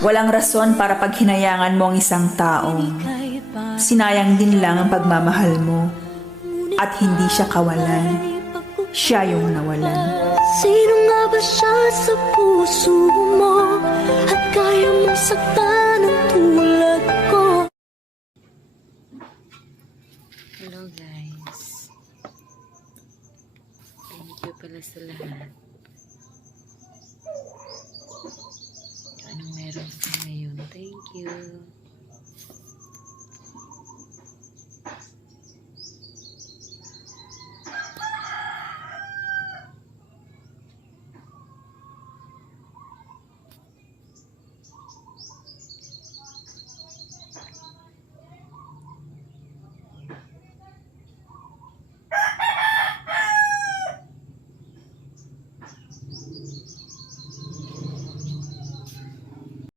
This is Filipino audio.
Walang rason para paghinayangan mo ang isang taong sinayang din lang ang pagmamahal mo at hindi siya kawalan. Siya yung nawalan. Sino nga ba siya sa puso mo at kaya mong saktan ang tulad ko? Hello guys. Thank you pala sa lahat. Anong meron sa ngayon? Thank you.